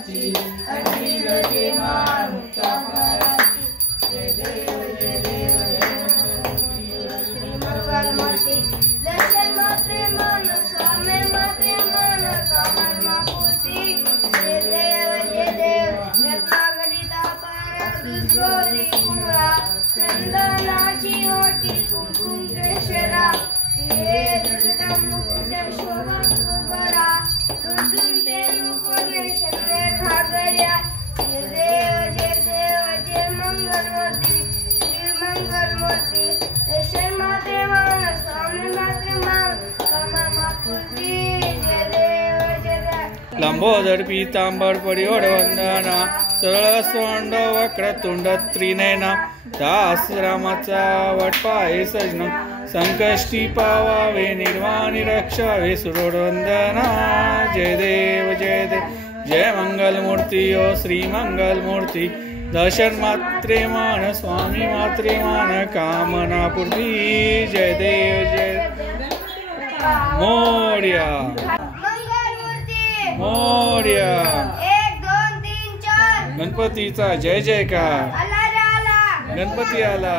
आरती अखिल देवा मुक्ता आरती जय देव जय देव श्री मंगलमूर्ती दर्शन मात्रे मन स्वामी मात्रे मन कामना पूर्ती जय देव रत्नागरिता पार दुर्गोरी कुंभा चंदनाची ओटी कुंकुम केशरा हे दुर्गम मुकुट शोभा सुभरा रुंदून ते नुपुरे शंकरे खागर्या जय मंगलमूर्ती श्री मंगलमूर्ती दर्शन मात्रे मन स्वामी मात्रे मन कामना पूर्ती जय देव लंबोदर पीतांबर परियोड वंदना सरळ सोंड वक्रतुंड त्रिनयना दास रामाचा वटपाय सजन संकष्टी पावावे निर्वाणी रक्षावे सुरोड वंदना जय देव जय मंगलमूर्ती ओ श्री मंगलमूर्ती दर्शन मात्रे मान स्वामी मात्रे मान कामना पूर्ती जय देव मोर्या मोर्या 1 2 3 4 गणपतीचा जय जयकार आला रे आला गणपती आला